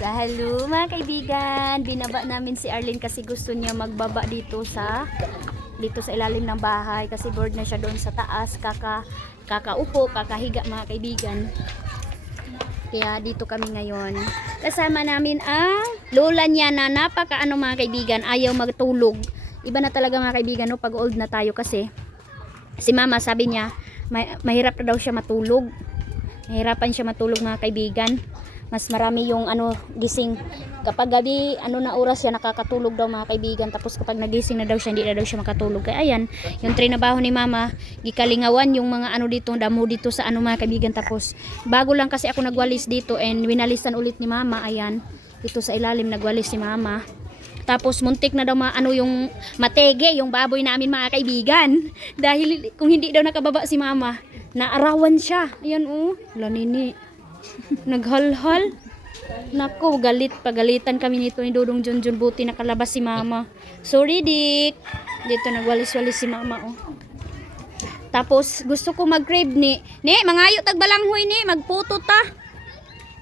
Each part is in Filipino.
So, hello mga kaibigan. Binaba namin si Arlene kasi gusto niya magbaba dito sa ilalim ng bahay kasi bored na siya doon sa taas, kakaupo, kakahiga mga kaibigan. Kaya dito kami ngayon. Kasama namin ang lola niya na napakaano mga kaibigan, ayaw magtulog. Iba na talaga mga kaibigan no, pag old na tayo kasi si mama sabi niya mahirap na daw siya matulog. Nahirapan siya matulog mga kaibigan. Mas marami yung gising kapag gabi na oras siya nakakatulog daw mga kaibigan, tapos kapag nagising na daw siya hindi na daw siya makatulog. Kaya ayan yung trinabaho ni mama, gikalingawan yung mga dito, damo dito sa mga kaibigan. Tapos bago lang kasi ako nagwalis dito and winalisan ulit ni mama. Ayan dito sa ilalim nagwalis si mama. Tapos muntik na daw yung matege yung baboy namin mga kaibigan, dahil kung hindi daw nakababa si mama naarawan siya. Ayan lanini naghalhal. Nako, pagalitan kami nito ni Dudong Junjun, buti nakalabas si mama. Sorry dik. Dito nagwalis-walis si mama Tapos gusto ko mag-crave ni mangayo tagbalanghoy ni magputo ta.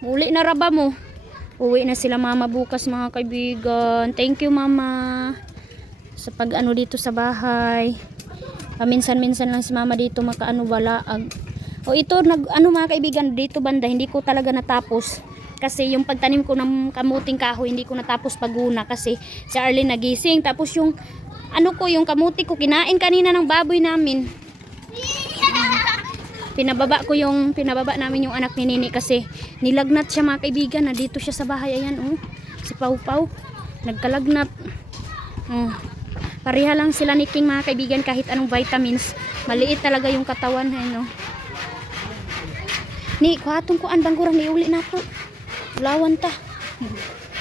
Muli na raba mo. Uwi na sila mama bukas mga kaibigan. Thank you mama sa pag dito sa bahay. Paminsan-minsan lang si mama dito walaag. Ito mga kaibigan dito banda hindi ko talaga natapos kasi yung pagtanim ko ng kamuting kahoy hindi ko natapos paguna kasi si Arlene nagising. Tapos yung yung kamuti ko kinain kanina ng baboy namin. Pinababa namin yung anak ni Nini kasi nilagnat siya mga kaibigan. Na dito siya sa bahay. Ayan si Pau Pau nagkalagnat. Pareha lang sila ni King mga kaibigan, kahit anong vitamins maliit talaga yung katawan. Ni kuhatong ko bangguran ni uli na to lawan ta.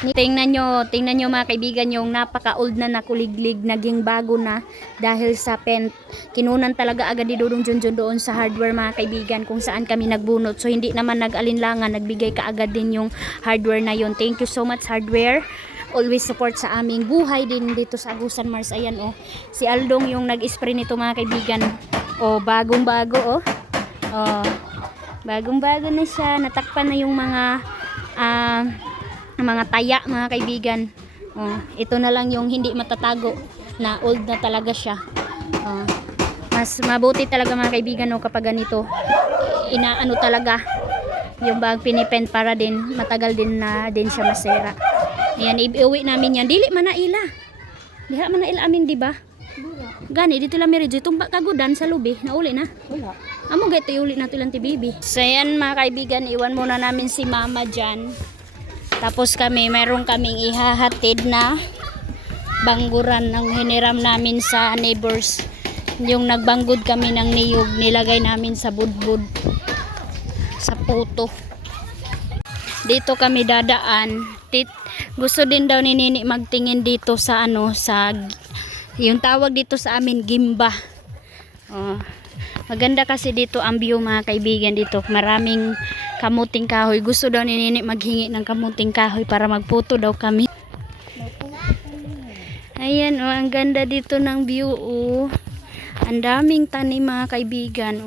Tingnan nyo mga kaibigan yung napaka-old na nakuliglig, naging bago na dahil sa pen. Kinunan talaga agad ni Dudong Junjun doon sa hardware mga kaibigan kung saan kami nagbunot. So hindi naman nag-alinlangan, nagbigay kaagad din yung hardware na yun. Thank you so much hardware. Always support sa aming buhay din dito sa Agusan Mars. Ayan si Aldong yung nag-spray nito mga kaibigan. Bagong bago bagong bago na siya. Natakpan na yung mga taya mga kaibigan. Ito na lang yung hindi matatago na old na talaga siya. Mas mabuti talaga mga kaibigan kapag ganito talaga yung bag pinipen para din matagal din na din siya masera. Ayan, iuwi namin yan. Dili man na ila. Diha man na ila amin, di ba? Gani dito lang meron tumba kagudan sa lubi. Nauli na. Wala. Amo gaito iuli na to lang ti bibi. So ayan mga kaibigan, iwan muna namin si mama dyan. Tapos meron kaming ihahatid na bangguran ng hiniram namin sa neighbors. Yung nagbanggod kami ng niyog, nilagay namin sa budbud sa puto. Dito kami dadaan. Gusto din daw ni Nini magtingin dito sa sa yung tawag dito sa amin gimba. Maganda kasi dito ang view mga kaibigan. Dito maraming kamuting kahoy. Gusto daw ni Nini maghingi ng kamuting kahoy para magputo daw kami. Ayan ang ganda dito ng view Ang daming tanim mga kaibigan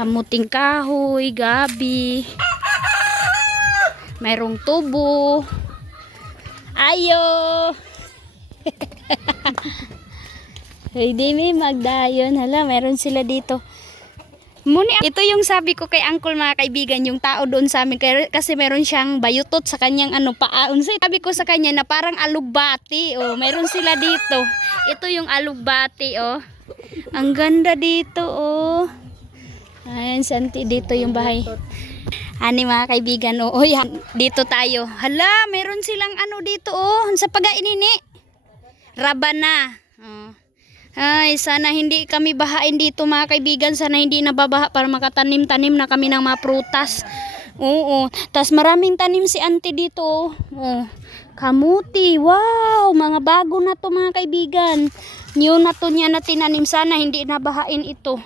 Kamuting kahoy, gabi. Mayroong tubo. Ayo. Hindi may magdayon. Hala, meron sila dito. Ito yung sabi ko kay Uncle mga kaibigan, yung tao doon sa amin kasi meron siyang bayutot sa kanyang paon. Sabi ko sa kanya na parang alugbati. Meron sila dito. Ito yung alugbati Ang ganda dito Ayan, santi dito yung bahay. Mga kaibigan dito tayo. Hala, meron silang dito sa pagainini. Rabana. Ay, sana hindi kami bahain dito mga kaibigan. Sana hindi nababaha para makatanim-tanim na kami ng mga prutas. Tas maraming tanim si auntie dito. Kamuti. Wow, mga bago na to mga kaibigan. New na to niya na tinanim. Sana hindi nabahain ito.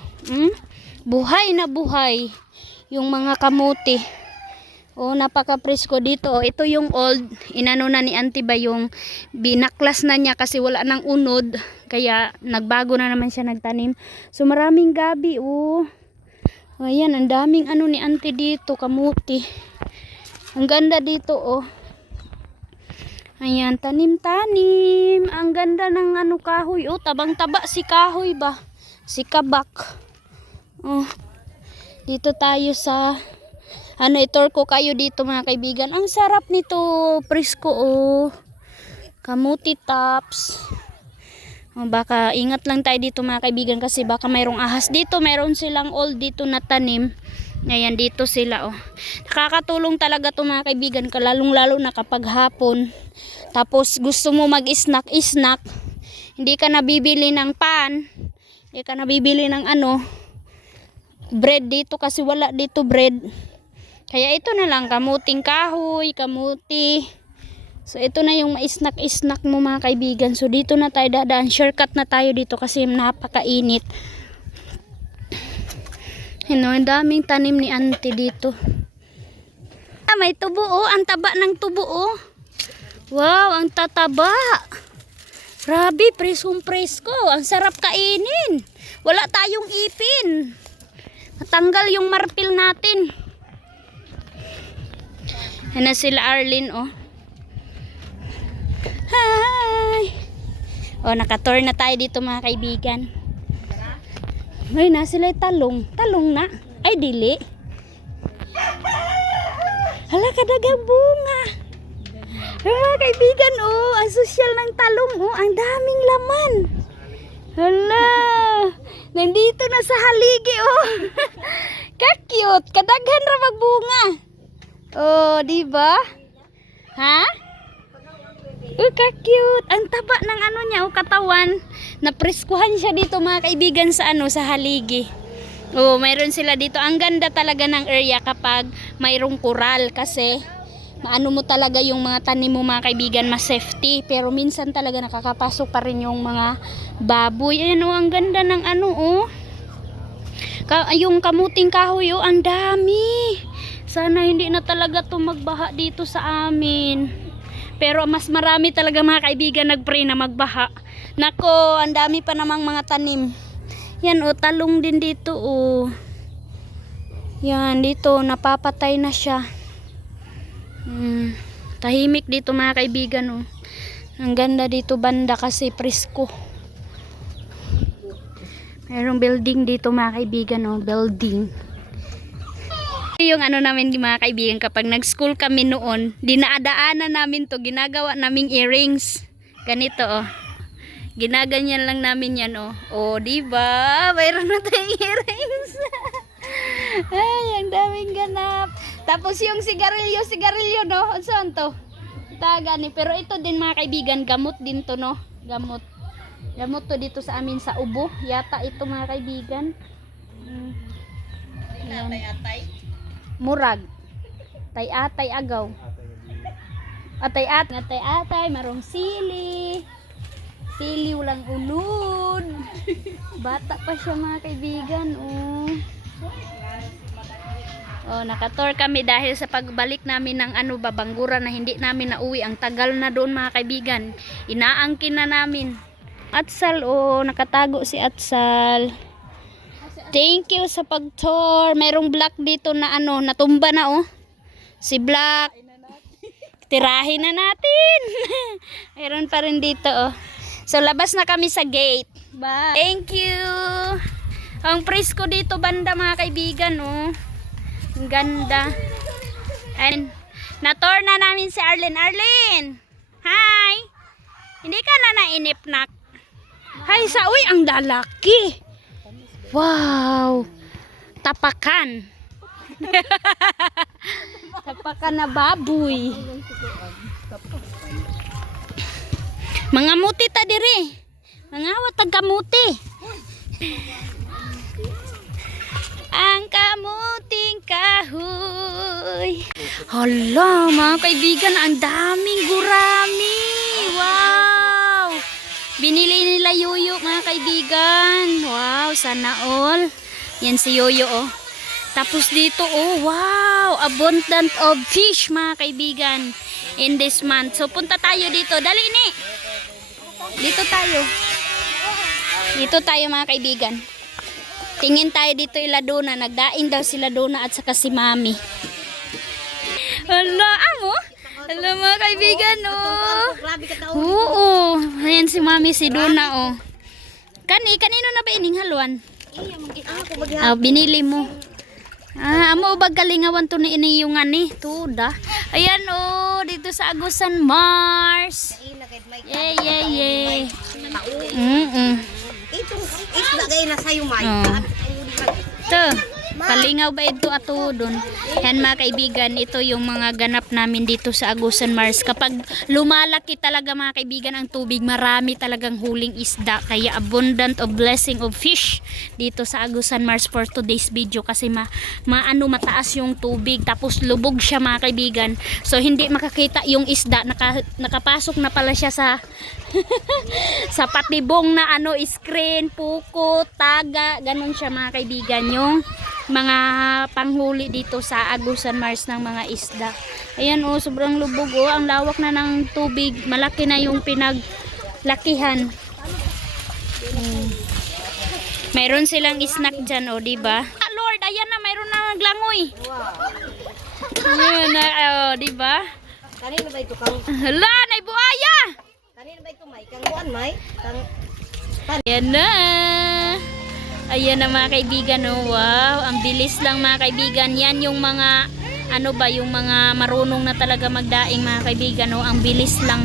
Buhay na buhay yung mga kamuti. Napaka-presko dito. Ito yung old. Inano na ni auntie ba yung binaklas na niya kasi wala nang unod. Kaya nagbago na naman siya nagtanim. So maraming gabi. Ayan, ang daming ni auntie dito. Kamuti. Ang ganda dito Ayan, tanim-tanim. Ang ganda ng ano kahoy. Oh, tabang-taba si kahoy ba? Si kabak. Oh. Dito tayo sa ano, itur ko kayo dito mga kaibigan. Ang sarap nito, presko oh. Kamuti tops. Oh, baka ingat lang tayo dito mga kaibigan kasi baka mayroong ahas dito. Mayroon silang old dito na tanim. Ayan, dito sila oh. Nakakatulong talaga to mga kaibigan, lalong-lalo na kapag hapon. Tapos gusto mo mag-snack, hindi ka nabibili ng pan, hindi ka nabibili ng ano, bread dito kasi wala dito bread. Kaya ito na lang, kamuting kahoy, kamuti. So ito na yung ma-snack mo mga kaibigan. So dito na tayo dadaan, shortcut na tayo dito kasi napakainit. Ang daming tanim ni auntie dito. May tubo oh, ang taba ng tubo oh. Wow, ang tataba. Grabe, presong-presko. Ang sarap kainin. Wala tayong ipin. Matanggal yung marpil natin. Yan na sila Arlene, oh. Hi! Oh, naka-tour na tayo dito mga kaibigan. Ay, na sila talong. Talong na. Ay, dili. Hala, kadagang bunga. Mga kaibigan, oh, ang sosyal ng talong, oh, ang daming laman. Hala, nandito na sa haligi, oh. Ka-cute, kadaghan ra magbunga. Oh, di ba? Ha? Oh, ka-cute. Ang taba ng ano niya, oh, katawan. Napreskuhan siya dito mga kaibigan sa ano, sa haligi. Oh, mayroon sila dito. Ang ganda talaga ng area kapag mayroong kural kasi maano mo talaga yung mga tanim mo mga kaibigan, mas safety. Pero minsan talaga nakakapasok pa rin yung mga baboy. Ayan oh, ang ganda ng ano oh. Yung kamuting kahoy oh, ang dami. Sana hindi na talaga to magbaha dito sa amin. Pero mas marami talaga mga kaibigan nagpray na magbaha. Nako, ang dami pa namang mga tanim. Yan oh, talong din dito oh. Yan, dito napapatay na siya. Tahimik dito mga kaibigan oh. Ang ganda dito banda kasi presko. Mayroong building dito mga kaibigan oh, building. Yung ano namin di mga kaibigan, kapag nag-school kami noon, dinaadaanan namin to, ginagawa naming earrings. Ganito oh. Ginaganyan lang namin yan oh. Oh, di ba? Mayroon na tayong earrings. Ay, ang daming ganap. Tapos yung sigarilyo no, saan to? Taga ni, pero ito din mga kaibigan, gamot din to no, gamot to dito sa amin sa ubo, yata ito mga kaibigan. Atay murag, tay-atay agaw, atay marong sili walang unod, bata pa siya mga kaibigan oh. Oh, naka-tour kami dahil sa pagbalik namin ng ano babangguran na hindi namin nauwi. Ang tagal na doon mga kaibigan. Inaangkin na namin. Atsal, oh, nakatago si Atsal. Thank you sa pag-tour. Mayroong Black dito na ano, natumba na oh. Si Black. Tirahin na natin. Mayroon pa rin dito oh. So labas na kami sa gate. Bye. Thank you. Ang presko dito banda mga kaibigan oh. Ang ganda. And na-tour na namin si Arlene. Arlene! Hi! Hindi ka na nainip nak? Hi sa uy, ang lalaki. Wow! Tapakan. Tapakan na baboy. Mga muti ta diri. Mangawat tag kamuti. Ang kamuting kahoy. Hala mga kaibigan, ang daming gurami. Wow! Binili nila Yoyo mga kaibigan. Wow, sana all. Yan si Yoyo oh. Tapos dito oh, wow, abundant of fish mga kaibigan in this month. So punta tayo dito. Dali ni. Dito tayo. Dito tayo mga kaibigan. Tingin tayo dito ila Dona. Nagdaing daw sila Dona at saka si Mami. Hala, amo? Hala mga kaibigan. kaibigan, oh. Grabe ka tao. Oo. Ayan si Mami, si Duna, oh. Kanino na ba ining haluan? Binili mo. Amo bag kalingawan to ni ini yung ani. Tuda. Ayan, oh. Dito sa Agusan Mars. Yay. Itong isda gay na sayo may. Ito, kalingaw ba ito ato doon? Yan mga kaibigan, ito yung mga ganap namin dito sa Agusan Mars. Kapag lumalaki talaga mga kaibigan ang tubig, marami talagang huling isda. Kaya abundant of blessing of fish dito sa Agusan Mars for today's video. Kasi mataas yung tubig, tapos lubog siya mga kaibigan. So hindi makakita yung isda, nakapasok na pala siya sa sa patibong na screen, puko, taga, ganun siya mga kaibigan, yung mga panghuli dito sa Agusan Mars ng mga isda. Ayan, oh, sobrang lubog, oh, ang lawak na ng tubig, malaki na yung pinaglakihan. Mayroon silang snack dyan, oh, diba? Lord, ayan na, mayroon na naglangoy. Ayan na, oh, diba? Kanino ba ito kang? Hala, naibuaya! Kanino ba ito may? Kang may? Ayan na. Ayan na mga kaibigan, oh, wow. Ang bilis lang mga kaibigan. Yan yung mga, yung mga marunong na talaga magdaing mga kaibigan, oh. Ang bilis lang.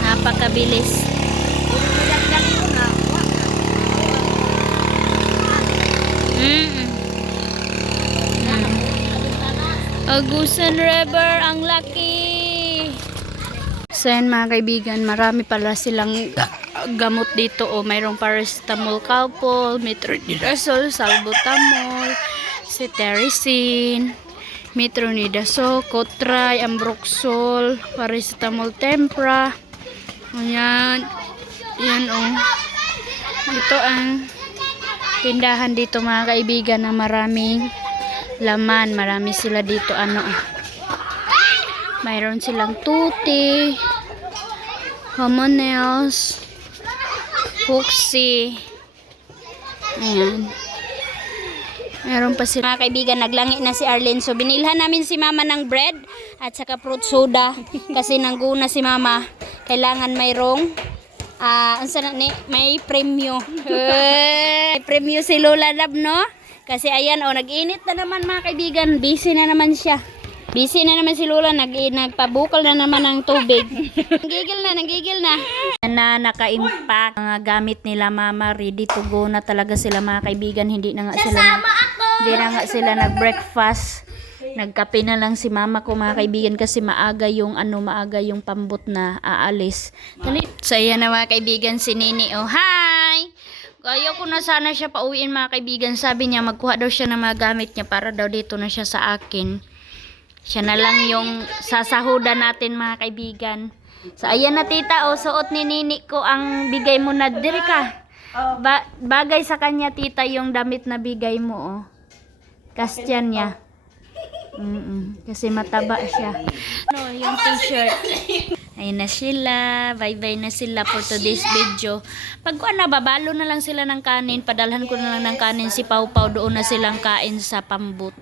Napakabilis. Agusan River, ang laki. So yan mga kaibigan, marami pala silang gamot dito. O mayroong paracetamol, calpol, metronidazole, salbutamol, cetirizine, metronidazole, cotray, ambroxol, paracetamol tempra. Ayan. Yan, oh. Ito ang tindahan dito mga kaibigan na maraming laman. Marami sila dito, mayroon silang tuti, hamonels, puksi. Ayan. Mayroon pa sila. Mga kaibigan, naglangi na si Arlene. So binilhan namin si Mama ng bread at saka fruit soda. Kasi nangguna si Mama. Kailangan mayroong may premyo. May premyo si Lola Lab, no? Kasi ayan, oh, nag-init na naman mga kaibigan. Busy na naman siya. Busy na naman si Lola, nagpabukal na naman ng tubig. Nanggigil na. Naka-impact. Mga gamit nila Mama, ready to go na talaga sila mga kaibigan. Hindi na nga sila nag-breakfast. Nagkape na lang si Mama ko mga kaibigan kasi maaga yung pambut na aalis. So ayan na mga kaibigan, si Nini. Oh, hi! Ayaw ko na sana siya pauwiin mga kaibigan. Sabi niya magkuha daw siya ng mga gamit niya para daw dito na siya sa akin. Siya na lang yung sasahudan natin mga kaibigan. So ayan na tita, oh, suot ni Nini ko ang bigay mo na. Diri ka. Bagay sa kanya tita yung damit na bigay mo, oh. Kastyan niya. Kasi mataba siya. Yung t-shirt. Ayun na sila. Bye-bye na sila for today's video. Pag babalo na lang sila ng kanin. Padalhan ko na lang ng kanin si Pau Pau. Doon na silang kain sa pambut.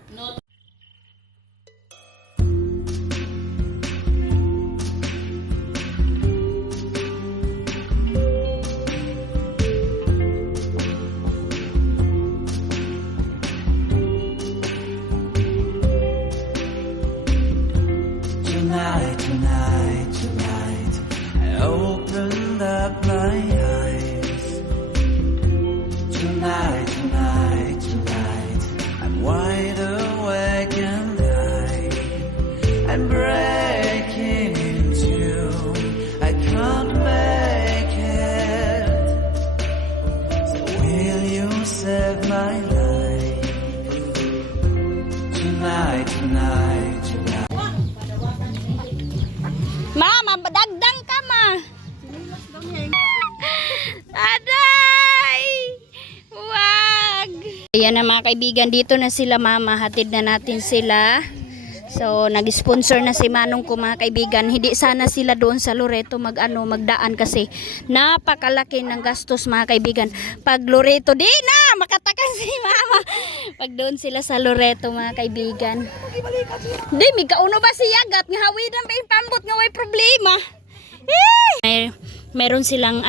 Tonight, I opened up my eyes. Tonight, I'm wide awake and I'm breaking into. I can't make it. So will you save my life? Tonight. Mama, dagdang ka ma. Aday! Wag! Ayan na mga kaibigan, dito na sila Mama. Hatid na natin sila. So, nag-sponsor na si Manong ko mga kaibigan. Hindi sana sila doon sa Loreto magdaan kasi napakalaki ng gastos mga kaibigan. Pag Loreto, di na! makatakan si mama. Pag doon sila sa Loreto mga kaibigan. Hindi, may kauno ba si Yagat? Nga hawidan ba yung pambot nga way problema? Meron silang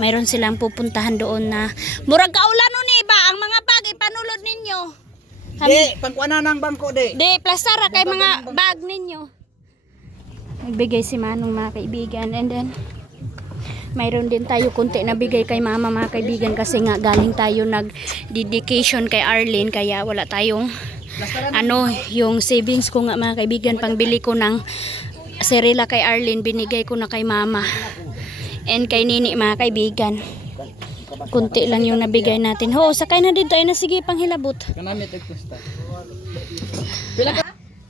meron silang pupuntahan doon na murag kaulan nun ba ang mga bagay panulod ninyo. Di, pangkuana ng bangko di. Di, plasara kay mga bag ninyo. Nagbigay si Manong mga kaibigan and then mayroon din tayo kunti na bigay kay mama mga kaibigan kasi nga galing tayo nag-dedication kay Arlene kaya wala tayong yung savings ko nga mga kaibigan pangbili ko ng serila kay Arlene binigay ko na kay mama and kay Nini mga kaibigan. Kunti lang yung nabigay natin. Ho, sakay na dito ay na sige panghilabot. Kanami tagpusta.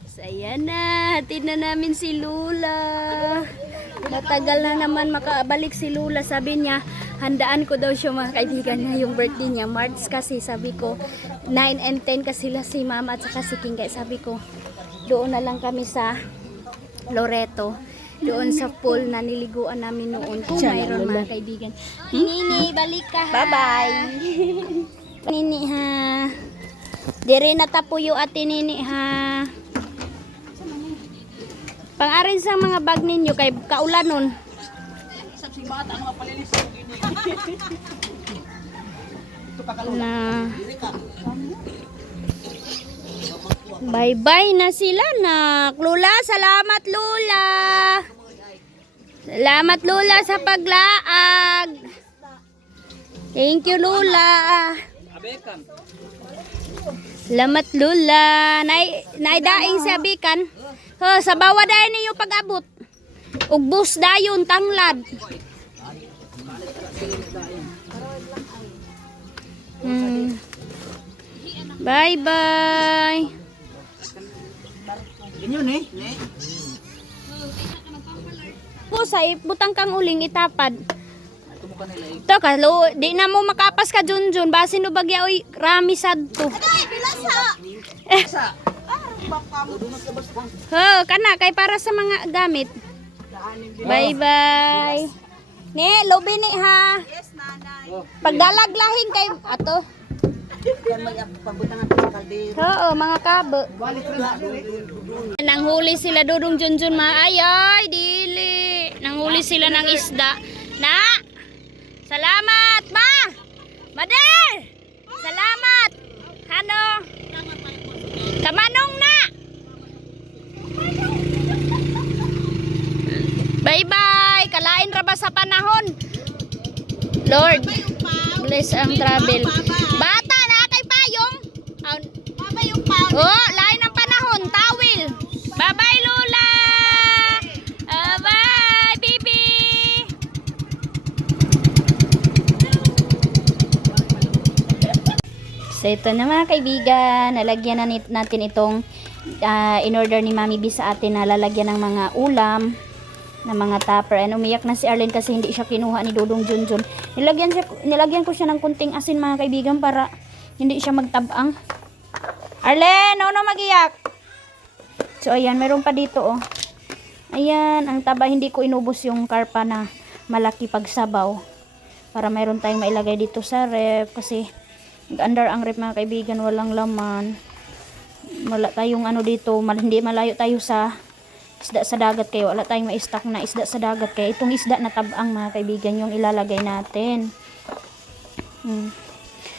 So, ayan na, hatid na namin si Lula. Matagal na naman makabalik si Lula. Sabi niya, handaan ko daw siya mga kaibigan niya yung birthday niya. March kasi sabi ko, 9 and 10 kasi sila si Mama at saka si King. Kaya sabi ko, doon na lang kami sa Loreto. Doon sa pool na niliguan namin noon. Kung mayroon mga kaibigan. Nini, balik ka ha. Bye-bye. Nini ha. Dire na tapuyo ate Nini ha. Pang-arin sa mga bag ninyo kay kaulan nun. Na. Bye-bye na sila nak. Lula, salamat Lula. Salamat Lula sa paglaag. Thank you Lula. Salamat Lula. Naidaing sabikan. Sa bawa dahil niyo pag-abot. Ugbus dayon tanglad. Bye-bye. Inyo ni. Sa butang kang uling itapad. Ito ka, di na mo makapas ka Junjun. Basin no bagya oy rami sadto. Kana kay para sa mga gamit. Bye-bye. Ne, lobi ni ha. Yes, nanay. Pagdalaglahin kay ato. Yan may pagbutangan sa kaldero. Oo, mga kabo. Nanghuli sila Dudong Junjun maayay, dili. Nanghuli sila ng isda. Na! Salamat, ma! Mother! Salamat! Ano? Kamanong na! Bye-bye! Kalain ra ba sa panahon? Lord, bless ang travel. Bata na kay payong. Baba yung pao. Oh, lain ang panahon, tawil. Bye-bye Lola. Bye, baby. So ito na mga kaibigan, nalagyan na natin itong in-order ni Mami B sa atin na lalagyan ng mga ulam na mga tupper. And umiyak na si Arlene kasi hindi siya kinuha ni Dudong Junjun. Nilagyan ko siya ng kunting asin mga kaibigan para hindi siya magtabang. Arlene, ano magiyak? So ayan, meron pa dito oh. Ayan, ang taba, hindi ko inubos yung karpa na malaki pagsabaw. Para meron tayong mailagay dito sa ref kasi under ang ref mga kaibigan, walang laman. Wala tayong dito, hindi malayo tayo sa isda sa dagat kayo. Wala tayong ma-stock na isda sa dagat kaya itong isda na tabang mga kaibigan yung ilalagay natin.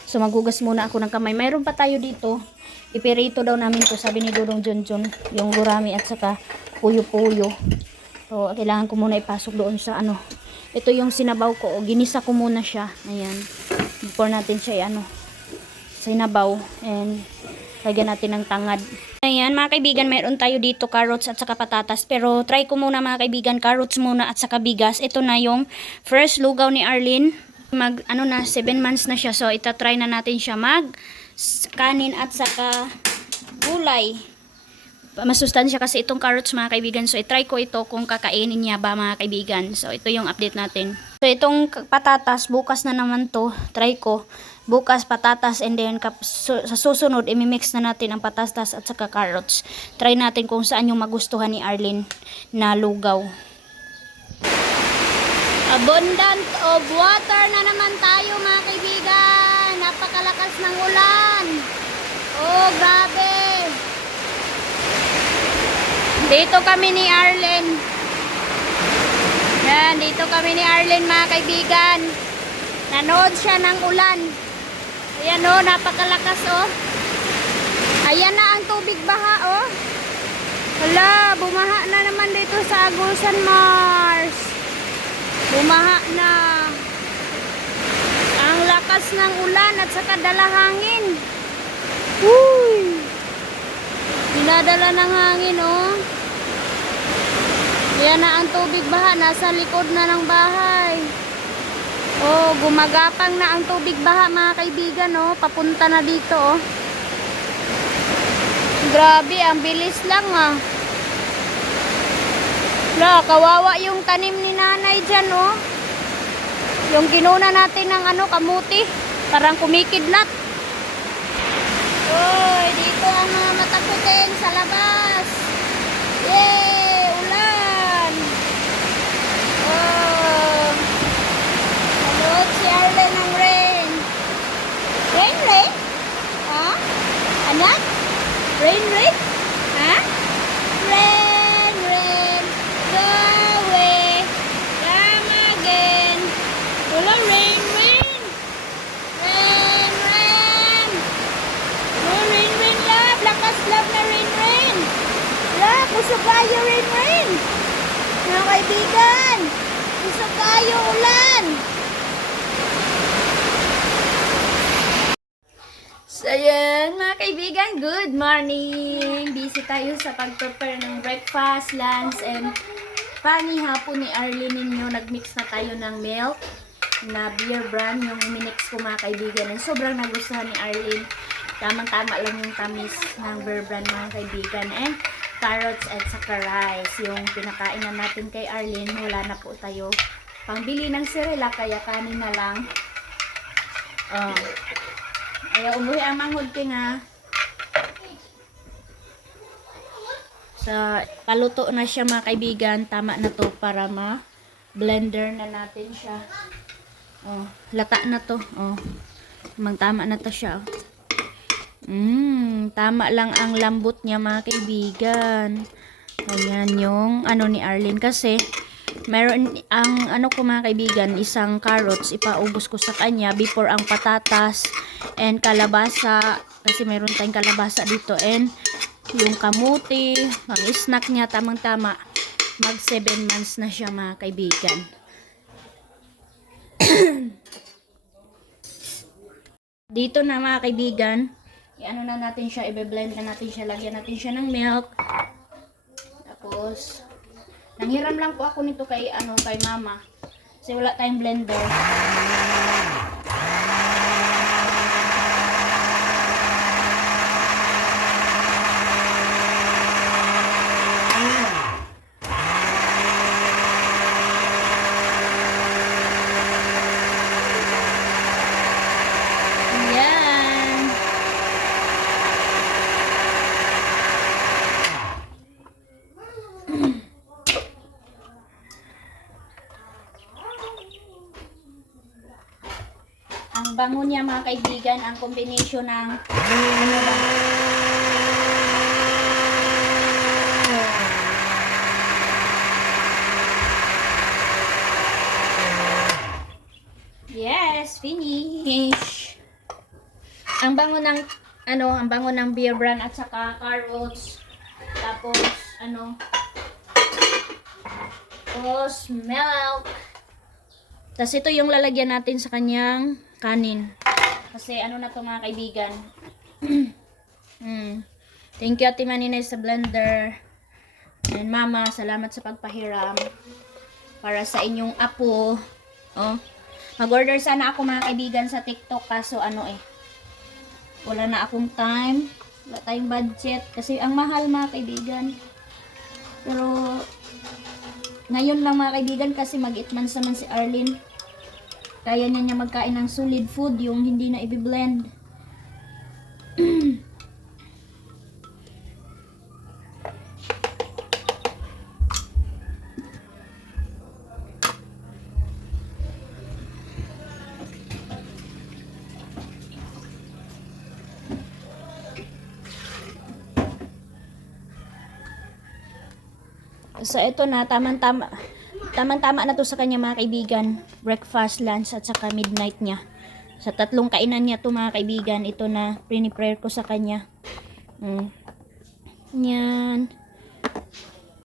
So maghugas muna ako ng kamay. Mayroon pa tayo dito. Ipirito daw namin to sabi ni Dudong Junjun. Yung gurami at saka puyo-puyo. So kailangan ko muna ipasok doon sa Ito yung sinabaw ko. Ginisa ko muna siya. Ayan. Before natin siya sinabaw. And lagyan natin ng tangad. Ayan mga kaibigan, mayroon tayo dito carrots at saka patatas. Pero try ko muna mga kaibigan, carrots muna at saka bigas. Ito na yung first lugaw ni Arlene. 7 months na siya. So itatry na natin siya kanin at saka gulay. Masustansya kasi itong carrots mga kaibigan. So itry ko ito kung kakainin niya ba mga kaibigan. So ito yung update natin. So itong patatas, bukas na naman to. Try ko. Bukas patatas and then sa susunod imimix na natin ang patatas at saka carrots. Try natin kung saan yung magustuhan ni Arlene na lugaw. Abundant of water na naman tayo mga kaibigan. napakalakas ng ulan. Oh, grabe. Dito kami ni Arlen. Yan, dito kami ni Arlen mga kaibigan. Nanood siya ng ulan. Ayan oh, napakalakas oh. Ayan na ang tubig baha oh. Hala, bumaha na naman dito sa Agusan Mars. Bumaha na. Ang lakas ng ulan at saka dalahangin. Uy! Dinadala ng hangin oh. Ayan na ang tubig baha. Nasa likod na ng bahay. Oh, gumagapang na ang tubig baha mga kaibigan oh. Papunta na dito oh. Grabe, ang bilis lang ah. Wala, kawawa yung tanim ni nanay dyan oh. Yung kinuna natin ng ano, kamuti. Parang kumikidlat. Uy, dito ang mga matakutin sa labas. Yay, ulan. Oh. Nanood si Arlen ng rain. Rain, rain? Ha? Anak? Rain, rain? Ha? Rain, rain. Go away. Come again. Wala, rain, rain. Rain, rain. Oh, rain, rain, love. Lakas, love na rain, rain. Love, busog kayo, rain, rain. Mga kaibigan, busog kayo, ulan. So, ayan, mga kaibigan, good morning! Busy tayo sa pag-prepare ng breakfast, lunch, and hapon ni Arlen ninyo. Nag-mix na tayo ng milk na beer brand, yung minix ko mga kaibigan. And sobrang nagustuhan ni Arlen. Tamang-tama lang yung tamis ng beer brand mga kaibigan. And carrots at saka rice. Yung pinakain na natin kay Arlen, wala na po tayo pangbili ng sirela, kaya kanin na lang. Ayaw umuhi ang manghod ko nga. Sa paluto na siya mga kaibigan. Tama na to para ma-blender na natin siya. Oh, lata na to. Oh. Tama na to siya. Tama lang ang lambot niya mga kaibigan. Ayan yung ano ni Arlen kasi meron ang ano ko mga kaibigan, isang carrots ipaubos ko sa kanya before ang patatas and kalabasa kasi meron tayong kalabasa dito and yung kamuti, ang snack niya tamang-tama. Mag 7 months na siya mga kaibigan. Dito na mga kaibigan, i-ano na natin siya, i-blend na natin siya, lagyan natin siya ng milk. Tapos nanghiram lang po ako nito kay kay mama. Kasi wala tayong blender. Ayan. Ang bango niya mga kaibigan, ang combination ng ano ba? Yes, finish. Ang bango ng ang bango ng beer brand at saka carrots. Tapos tapos milk. Tapos ito yung lalagyan natin sa kanyang kanin. Kasi na to mga kaibigan. Thank you Ate Maninay sa blender. And Mama, salamat sa pagpahiram. Para sa inyong apo. Oh. Mag-order sana ako mga kaibigan sa TikTok. Kaso wala na akong time. Wala tayong budget. Kasi ang mahal mga kaibigan. Pero ngayon lang mga kaibigan kasi mag-8 months naman si Arlen. Kaya niya magkain ng solid food, yung hindi na i-blend. So ito na, tamang-tama na to sa kanya mga kaibigan. Breakfast, lunch at saka midnight niya. Sa tatlong kainan niya to mga kaibigan, ito na prepare ko sa kanya. Yan.